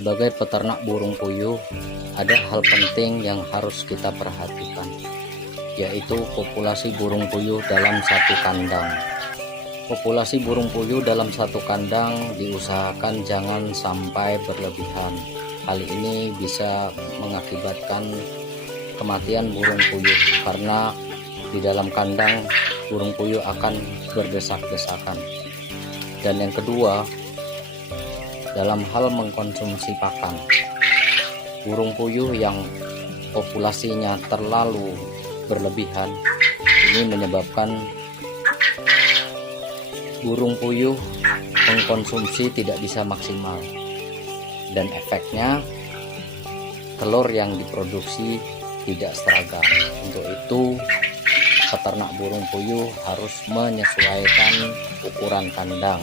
Sebagai peternak burung puyuh, ada hal penting yang harus kita perhatikan, yaitu populasi burung puyuh dalam satu kandang. Populasi burung puyuh dalam satu kandang diusahakan jangan sampai berlebihan. Hal ini bisa mengakibatkan kematian burung puyuh karena di dalam kandang burung puyuh akan berdesak-desakan. Dan yang kedua, dalam hal mengkonsumsi pakan, burung puyuh yang populasinya terlalu berlebihan ini menyebabkan burung puyuh mengkonsumsi tidak bisa maksimal, dan efeknya telur yang diproduksi tidak seragam. Untuk itu peternak burung puyuh harus menyesuaikan ukuran kandang